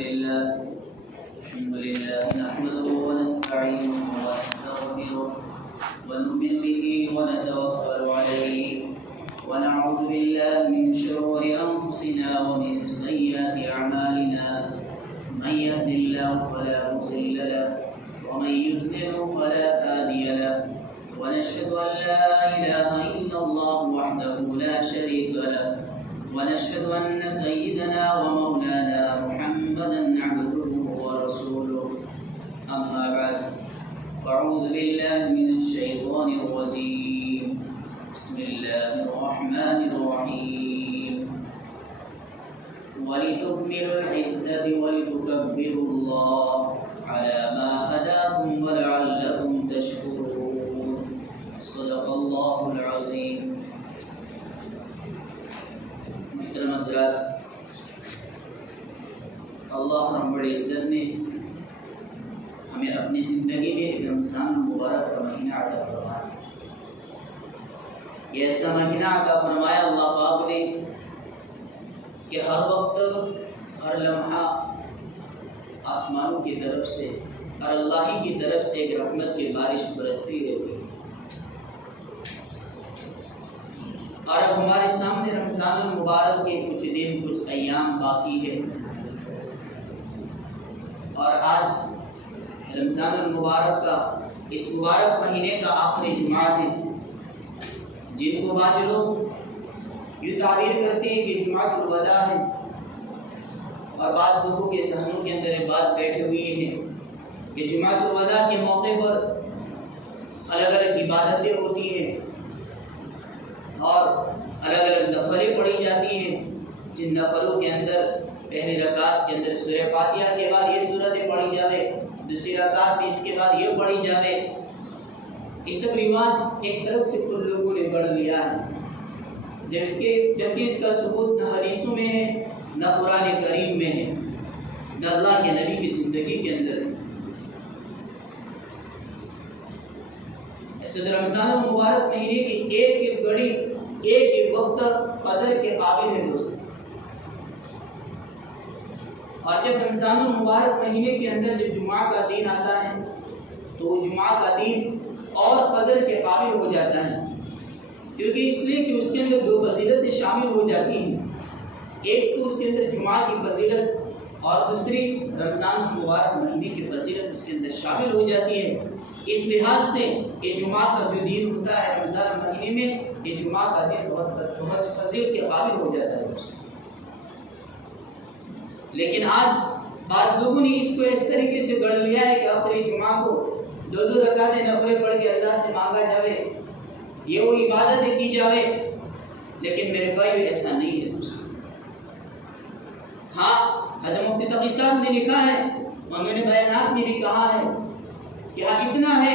لله نحمده ونستعينه ونستغفره ونؤمن به ونتوكل عليه ونعوذ بالله من شرور أنفسنا ومن سيئات أعمالنا من يهد الله فلا مضل له ومن يضلل فلا هادي له ونشهد أن لا إله إلا الله وحده لا شريك له ونشهد أن سيدنا ومولانا محمدا عبده ورسوله أما بعد فأعوذ بالله من الشيطان الرجيم بسم الله الرحمن الرحيم ولتكملوا العدة ولتكبروا الله على ما هداكم ولعلكم تشكرون صدق الله العظيم. محترم حضرات، اللہ رب العزت نے ہمیں اپنی زندگی میں رمضان المبارک کا مہینہ عطا فرمایا. یہ ایسا مہینہ عطا فرمایا اللہ پاک نے کہ ہر وقت ہر لمحہ آسمانوں کی طرف سے اور اللہ ہی کی طرف سے ایک رحمت کی بارش برستی رہتی ہے. اور اب ہمارے سامنے رمضان المبارک کے کچھ دن کچھ ایام باقی ہے، اور آج رمضان المبارک کا اس مبارک مہینے کا آخری جمعہ ہے، جن کو بعض لوگ یہ تعبیر کرتے ہیں کہ جمعۃ الوداع ہے، اور بعض لوگوں کے ذہنوں کے اندر یہ بات بیٹھے ہوئی ہے کہ جمعۃ الوداع کے موقع پر الگ الگ عبادتیں ہوتی ہیں اور الگ الگ نفلیں پڑھی جاتی ہیں، جن نفلوں کے اندر پہلی رکعت کے اندر سورہ فاتحہ کے بعد یہ سورتیں پڑھی جاوے، دوسری رکعت میں اس کے بعد یہ پڑھی جاوے. یہ سب رواج ایک طرف سے کچھ لوگوں نے گڑھ لیا ہے، جبکہ اس کا ثبوت نہ حدیثوں میں ہے، نہ قرآن کریم میں ہے، نہ اللہ کے نبی کی زندگی کے اندر ہے. ایسے رمضان المبارک مہینے کی ایک ایک گھڑی ایک ایک وقت قدر کے قابل ہے دوستوں. اور جب رمضان المبارک مہینے کے اندر جب جمعہ کا دن آتا ہے تو وہ جمعہ کا دن اور قدر کے قابل ہو جاتا ہے، کیونکہ اس لیے کہ اس کے اندر دو فضیلتیں شامل ہو جاتی ہیں. ایک تو اس کے اندر جمعہ کی فضیلت اور دوسری رمضان المبارک مہینے کی فضیلت اس کے اندر شامل ہو جاتی ہے. اس لحاظ سے یہ جمعہ کا جو دن ہوتا ہے رمضان مہینے میں، یہ جمعہ کا دن بہت فضیلت کے قابل ہو جاتا ہے. لیکن آج بعض لوگوں نے اس کو اس طریقے سے گڑھ لیا ہے کہ آخری جمعہ کو دو رکعتیں نفلیں پڑھ کے اللہ سے مانگا جاوے، یہ وہ عبادتیں کی جاوے. لیکن میرے بھائی ایسا نہیں ہے دوستوں. ہاں، حضرت مفتی تقی صاحب نے لکھا ہے، انہوں نے بیانات میں بھی کہا ہے کہ ہاں اتنا ہے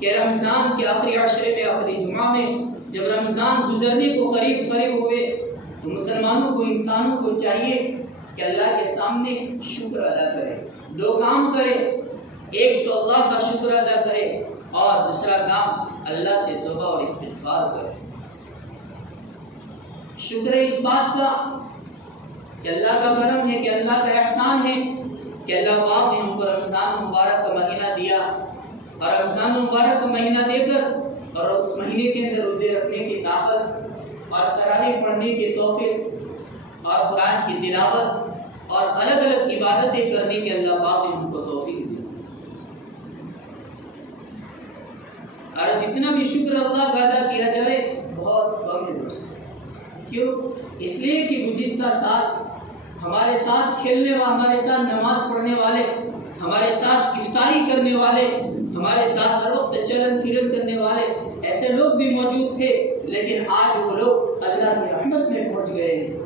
کہ رمضان کے آخری عشرے میں آخری جمعہ میں جب رمضان گزرنے کو قریب ہوئے تو مسلمانوں کو انسانوں کو چاہیے کہ اللہ کے سامنے شکر ادا کرے. دو کام کرے، ایک تو اللہ کا شکر ادا کرے اور دوسرا کام اللہ سے توبہ اور استغفار کرے. شکر اس بات کا کہ اللہ کا کرم ہے، کہ اللہ کا احسان ہے کہ اللہ پاک نے ہم کو رمضان مبارک کا مہینہ دیا، اور رمضان مبارک کا مہینہ دے کر اور اس مہینے کے اندر روزے رکھنے کی طاقت اور تراویح پڑھنے کی توفیق اور قرآن کی تلاوت اور الگ الگ عبادتیں کرنے کے اللہ پاک نے ہم کو توفیق دی. اور جتنا بھی شکر اللہ کا ادا کیا جائے بہت کم ہے دوستوں. کیوں؟ اس لیے کہ گزشتہ سال ہمارے ساتھ کھیلنے والے، ہمارے ساتھ نماز پڑھنے والے، ہمارے ساتھ افطاری کرنے والے، ہمارے ساتھ ہر وقت چلن پھرن کرنے والے ایسے لوگ بھی موجود تھے، لیکن آج وہ لوگ اللہ کی رحمت میں پہنچ گئے ہیں.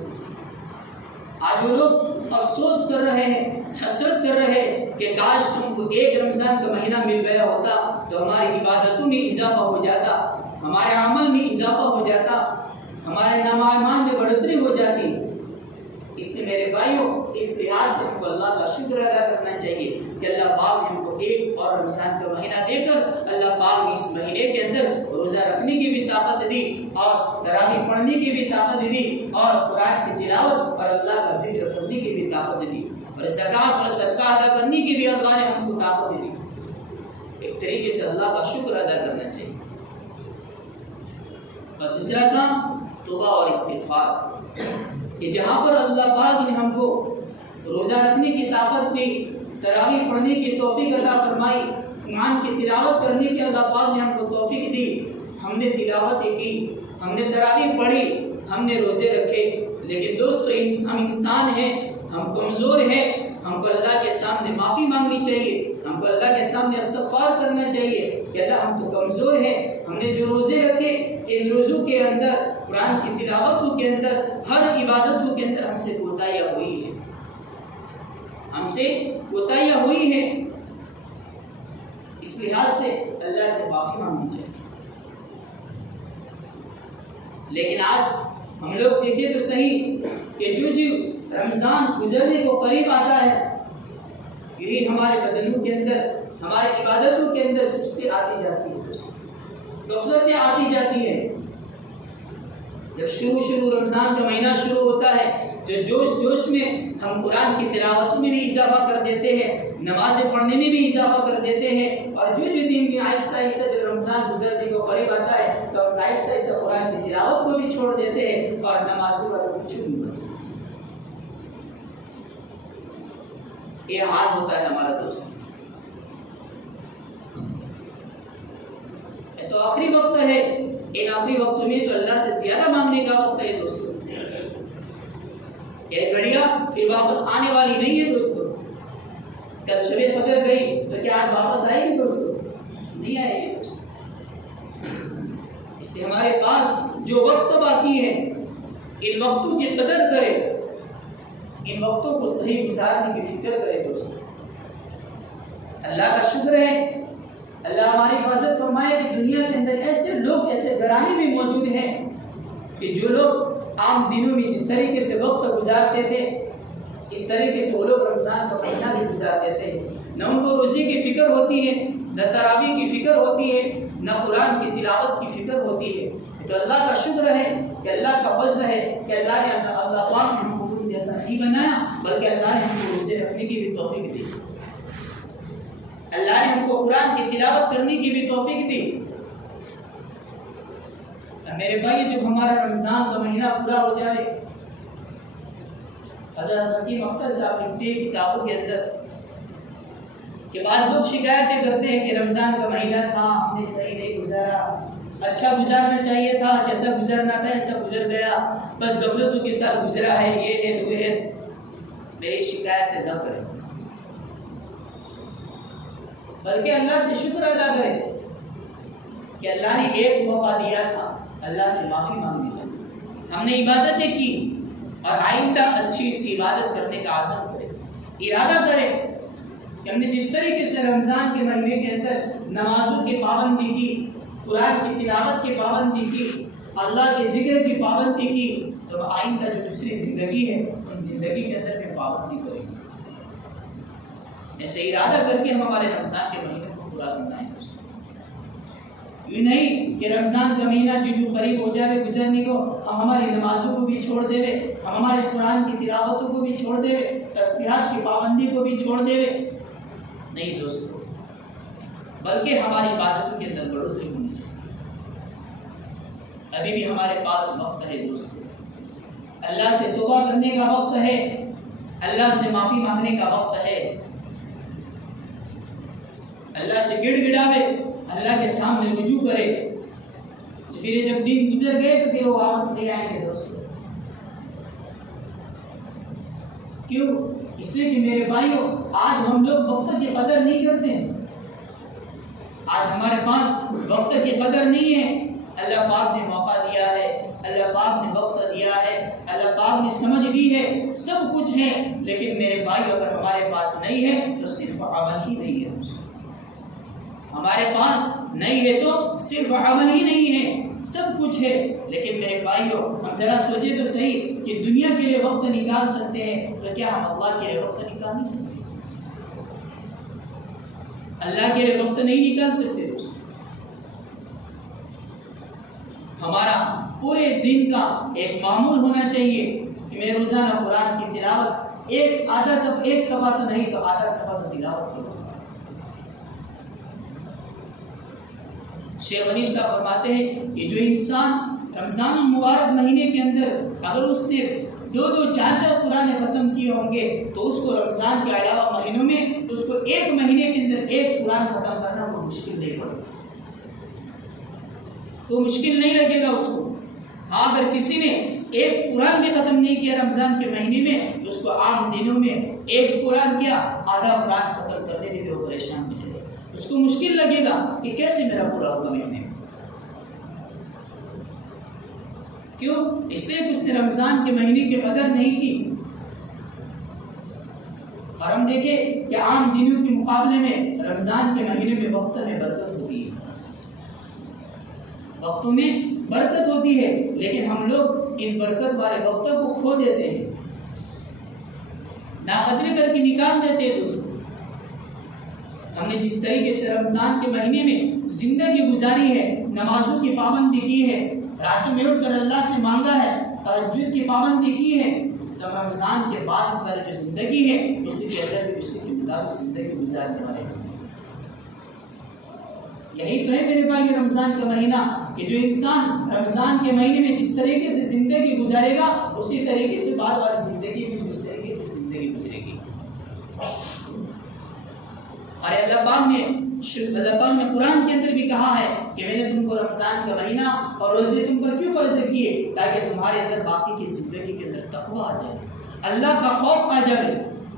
آج وہ لوگ افسوس کر رہے ہیں، حسرت کر رہے ہیں کہ کاش ہم کو ایک رمضان کا مہینہ مل گیا ہوتا تو ہماری عبادتوں میں اضافہ ہو جاتا، ہمارے عمل میں اضافہ ہو جاتا، ہمارے نام ایمان میں بڑھوتری ہو جاتی. اس لیے میرے بھائیوں اس لحاظ سے ہم کو اللہ کا شکر ادا کرنا چاہیے کہ اللہ پاک نے ہم کو ایک اور رمضان کا مہینہ دے کر اللہ پاک نے اس مہینے کے اندر روزہ رکھنے کی بھی طاقت دی اور تراویح پڑھنے کی بھی طاقت دی اور قرآن کی تلاوت اور اللہ کا ذکر کرنے کی بھی طاقت دی اور زکوٰۃ اور صدقہ ادا کرنے کی بھی اللہ نے ہم کو طاقت دی۔ ایک طریقے سے اللہ کا شکر ادا کرنا چاہیے۔ اور دوسرا کام توبہ اور استغفار، کہ جہاں پر اللہ پاک نے ہم کو روزہ رکھنے کی طاقت دی، تراویح پڑھنے کی توفیق عطا فرمائی، قرآن کی تلاوت کرنے کی اللہ پاک نے ہم کو توفیق دی، ہم نے تلاوتیں کی، ہم نے تراویح پڑھی، ہم نے روزے رکھے، لیکن دوستو ہم انسان ہیں، ہم کمزور ہیں، ہم کو اللہ کے سامنے معافی مانگنی چاہیے، ہم کو اللہ کے سامنے استغفار کرنا چاہیے کہ اللہ ہم تو کمزور ہیں، ہم نے جو روزے رکھے ان روزوں کے اندر، قرآن کی تلاوتوں کے اندر، ہر عبادتوں کے اندر ہم سے کوتاہیاں ہوئی ہیں، ہم سے کوتاہیاں ہوئی ہیں، اس لحاظ سے اللہ سے معافی مانگنی چاہیے۔ لیکن آج ہم لوگ دیکھیں تو صحیح کہ جو رمضان گزرنے کو قریب آتا ہے، یہی ہمارے بدنوں کے اندر، ہمارے عبادتوں کے اندر سستی آتی جاتی ہے، غفلتیں آتی جاتی ہیں۔ جب شروع رمضان کا مہینہ شروع ہوتا ہے، جو جوش میں ہم قرآن کی تلاوتوں میں بھی اضافہ کر دیتے ہیں، نمازیں پڑھنے میں بھی اضافہ کر دیتے ہیں، اور جو دن میں آہستہ آہستہ جب رمضان گزرنے کو قریب آتا ہے تو ہم آہستہ آہستہ قرآن کی تلاوت کو بھی چھوڑ دیتے ہیں اور نمازوں کا بھی چھوڑ دیتے ہیں۔ یہ حال ہوتا ہے ہمارا دوست۔ یہ تو آخری وقت ہے، ان آخری وقتوں میں تو اللہ سے زیادہ مانگنے کا وقت ہے دوستو۔ یہ گھڑیاں پھر واپس آنے والی نہیں ہے دوستو۔ کل شب قدر گئی تو کیا آج واپس آئے گی دوستو؟ نہیں آئے گی دوستو۔ اس لیے ہمارے پاس جو وقت باقی ہے ان وقتوں کی قدر کرے، ان وقتوں کو صحیح گزارنے کی فکر کرے دوستو۔ اللہ کا شکر ہے، اللہ ہماری حفاظت فرمائے کہ دنیا کے اندر ایسے لوگ، ایسے گھرانے بھی موجود ہیں کہ جو لوگ عام دنوں میں جس طریقے سے وقت گزارتے تھے اس طریقے سے وہ لوگ رمضان کا مہینہ بھی گزارتے تھے۔ نہ ان کو روزے کی فکر ہوتی ہے، نہ تراویح کی فکر ہوتی ہے، نہ قرآن کی تلاوت کی فکر ہوتی ہے۔ تو اللہ کا شکر ہے کہ اللہ کا فضل ہے کہ اللہ نے اللہ پاک نے ہم کو جیسا نہیں بنایا، بلکہ اللہ نے ہم کو روزے رکھنے کی بھی توفیق دی، اللہ نے ہم کو قرآن کی تلاوت کرنے کی بھی توفیق دی۔ میرے بھائی جب ہمارا رمضان کا مہینہ پورا ہو جائے، حضرت حکیم اختر صاحب لکھتے ہیں کتابوں کے اندر کہ بعض لوگ شکایتیں کرتے ہیں کہ رمضان کا مہینہ تھا، ہم نے صحیح نہیں گزارا، اچھا گزارنا چاہیے تھا، جیسا گزرنا تھا ایسا گزر گیا، بس غفلتوں کے ساتھ گزرا ہے، یہ ہے وہ ہے۔ میری شکایتیں نہ کریں، بلکہ اللہ سے شکر ادا کریں کہ اللہ نے ایک موقع دیا تھا، اللہ سے معافی مانگنے کا، ہم نے عبادتیں کی اور آئندہ اچھی سی عبادت کرنے کا عزم کریں، ارادہ کریں کہ ہم نے جس طریقے سے رمضان کے مہینے کے اندر نمازوں کی پابندی کی، قرآن کی تلاوت کی پابندی کی، اللہ کے ذکر کی پابندی کی، تو آئندہ جو دوسری زندگی ہے ان زندگی کے اندر بھی پابندی کریں گے۔ ایسے ارادہ کر کے ہم ہمارے رمضان کے مہینے کو پورا کرنا ہے۔ یہ نہیں کہ رمضان کا مہینہ جو قریب ہو جائے گزرنے کو ہم ہماری نمازوں کو بھی چھوڑ دے، ہم ہمارے قرآن کی تلاوتوں کو بھی چھوڑ دے، تسبیحات کی پابندی کو بھی چھوڑ دے۔ نہیں دوستو، بلکہ ہماری عبادتوں کے اندر بڑھوتری ہونی چاہیے۔ ابھی بھی ہمارے پاس وقت ہے دوستو، اللہ سے توبہ کرنے کا وقت ہے، اللہ سے معافی مانگنے کا وقت ہے، اللہ سے گڑ گڑاوے، اللہ کے سامنے رجوع کرے۔ پھر جب دن گزر گئے تو پھر وہ واپس نہیں آئیں گے دوستو۔ کیوں؟ اس لیے کہ میرے بھائیوں، آج ہم لوگ وقت کی قدر نہیں کرتے ہیں، آج ہمارے پاس وقت کی قدر نہیں ہے۔ اللہ پاک نے موقع دیا ہے، اللہ پاک نے وقت دیا ہے، اللہ پاک نے سمجھ دی ہے، سب کچھ ہے، لیکن میرے بھائی اگر ہمارے پاس نہیں ہے تو صرف عمل ہی نہیں ہے، ہمارے پاس نہیں ہے تو صرف عمل ہی نہیں ہے۔ سب کچھ ہے، لیکن میرے بھائیوں ہم ذرا سوچے تو صحیح کہ دنیا کے لیے وقت نکال سکتے ہیں تو کیا ہم اللہ کے لیے وقت نکال نہیں سکتے؟ اللہ کے لیے وقت نہیں نکال سکتے دوستو؟ ہمارا پورے دن کا ایک معمول ہونا چاہیے کہ میں روزانہ قرآن کی تلاوت ایک صفحہ تو نہیں تو آدھا صفحہ تو تلاوت کروں۔ شیخ حنیف صاحب فرماتے ہیں کہ جو انسان رمضان المبارک مہینے کے اندر اگر اس نے 2-4 قرآن ختم کیے ہوں گے تو اس کو رمضان کے علاوہ مہینوں میں اس کو ایک مہینے کے اندر ایک قرآن ختم کرنا وہ مشکل نہیں پڑے گا، تو مشکل نہیں لگے گا اس کو۔ ہاں اگر کسی نے ایک قرآن بھی ختم نہیں کیا رمضان کے مہینے میں تو اس کو عام دنوں میں ایک قرآن کیا آدھا قرآن ختم کرنے میں بھی وہ پریشان ہو جائے گا، اس کو مشکل لگے گا کہ کیسے میرا پورا ہوگا مہینے میں۔ کیوں؟ اس لیے کہ اس نے رمضان کے مہینے کی قدر نہیں کی۔ اور ہم دیکھیں کہ عام دنوں کے مقابلے میں رمضان کے مہینے میں وقت میں برکت ہوتی ہے، وقتوں میں برکت ہوتی ہے، لیکن ہم لوگ ان برکت والے وقتوں کو کھو دیتے ہیں، ناقدری کر کے نکال دیتے ہیں دوستوں۔ ہم نے جس طریقے سے رمضان کے مہینے میں زندگی گزاری ہے، نمازوں کی پابندی کی ہے، راتوں میں اٹھ کر اللہ سے مانگا ہے، تہجد کی پابندی کی ہے، تو رمضان کے بعد والی جو زندگی ہے اسی کے اندر بھی اسی کے مطابق زندگی گزارنے والے ہیں۔ یہی تو ہے میرے بھائی رمضان کا مہینہ کہ جو انسان رمضان کے مہینے میں جس طریقے سے زندگی گزارے گا اسی طریقے سے بعد والی زندگی میں جس طریقے سے زندگی گزرے گی۔ اور اللہ پاک نے قرآن کے اندر بھی کہا ہے کہ میں نے تم کو رمضان کا مہینہ اور روزے تم پر کیوں فرض کیے؟ تاکہ تمہارے اندر باقی کی زندگی کے اندر تقوی آ جائے، اللہ کا خوف آ جائے،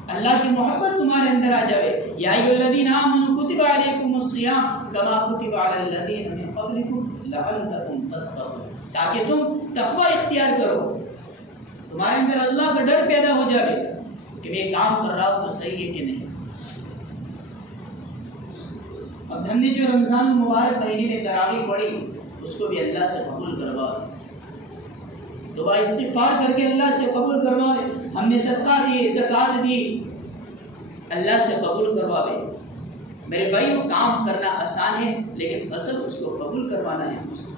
اللہ کی محبت تمہارے اندر آ جائے۔ یا ایھا الذین آمنوا کتب علیکم الصیام کما کتب علی الذین من قبلکم لعلکم تتقون، تاکہ تم تقوی اختیار کرو، تمہارے اندر اللہ کا ڈر پیدا ہو جائے کہ میں کام کر رہا ہوں تو صحیح ہے کہ نہیں۔ اب ہم نے جو رمضان المبارک مہینے میں تراویح پڑھی اس کو بھی اللہ سے قبول کروا لے، دعا استغفار کر کے اللہ سے قبول کروا لے۔ ہم نے صدقہ دی، زکوٰۃ دی، اللہ سے قبول کروا لے۔ میرے بھائیو کام کرنا آسان ہے لیکن اصل اس کو قبول کروانا ہے دوستو،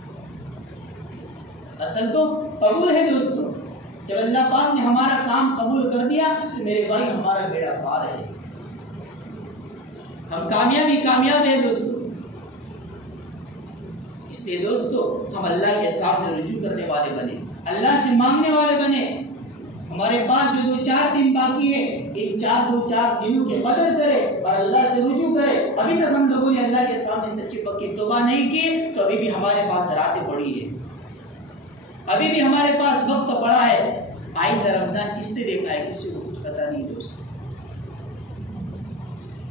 اصل تو قبول ہے دوستو۔ جب اللہ پاک نے ہمارا کام قبول کر دیا تو میرے بھائی ہمارا بیڑا پار ہے، ہم کامیاب ہیں دوستو۔ اس لیے دوستو ہم اللہ کے سامنے رجوع کرنے والے بنے، اللہ سے مانگنے والے بنے۔ ہمارے پاس جو 2-4 دن باقی ہے ان 2-4 دنوں کی قدر کرے اور اللہ سے رجوع کرے۔ ابھی تک ہم لوگوں نے اللہ کے سامنے سچی پکی توبہ نہیں کی تو ابھی بھی ہمارے پاس راتیں پڑی ہے، ابھی بھی ہمارے پاس وقت پڑا ہے۔ آئندہ رمضان کس نے دیکھا ہے؟ کسی کو کچھ پتہ نہیں دوستو،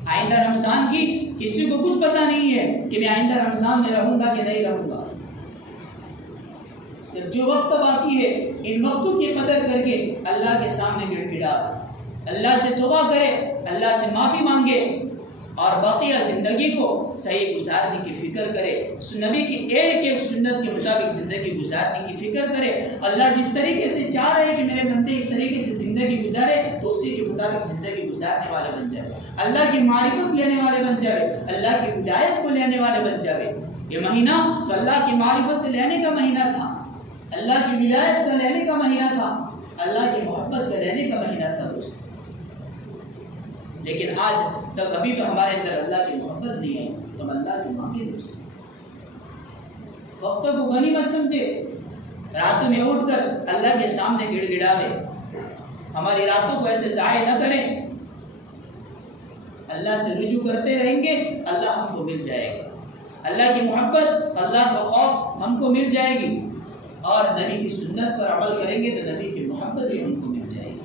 آئندہ رمضان کی کسی کو کچھ پتہ نہیں ہے کہ میں آئندہ رمضان میں رہوں گا کہ نہیں رہوں گا۔ صرف جو وقت باقی ہے ان وقتوں کی قدر کر کے اللہ کے سامنے گڑ گڑا، اللہ سے توبہ کرے، اللہ سے معافی مانگے اور بقیہ زندگی کو صحیح گزارنے کی فکر کرے، نبی کی ایک سنت کے مطابق زندگی گزارنے کی فکر کرے۔ اللہ جس طریقے سے چاہ رہے کہ میرے بندے اس طریقے سے زندگی گزارے تو اسی کے مطابق زندگی گزارنے والے بن جائے، اللہ کی معرفت لینے والے بن جائے، اللہ کی ولایت کو لینے والے بن جائے۔ یہ مہینہ تو اللہ کی معرفت کو لینے کا مہینہ تھا، اللہ کی ولایت کا لینے کا مہینہ تھا، اللہ کی محبت کا لینے کا مہینہ تھا دوستو، لیکن آج تک ابھی تو ہمارے اندر اللہ کی محبت نہیں ہے تو ہم اللہ سے مانگے دوستو۔ وقت کو غنیمت سمجھے، راتوں میں اٹھ کر اللہ کے سامنے گڑ گڑاوے، ہماری راتوں کو ایسے ضائع نہ کریں، اللہ سے رجوع کرتے رہیں گے اللہ ہم کو مل جائے گا، اللہ کی محبت اللہ کا خوف ہم کو مل جائے گی، اور نبی کی سنت پر عمل کریں گے تو نبی کی محبت بھی ہم کو مل جائے گی۔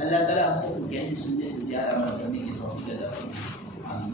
اللہ تعالیٰ ہم سب کو کہنے سننے سے زیادہ عمل کرنے کی توفیق عطا فرمائے، آمین۔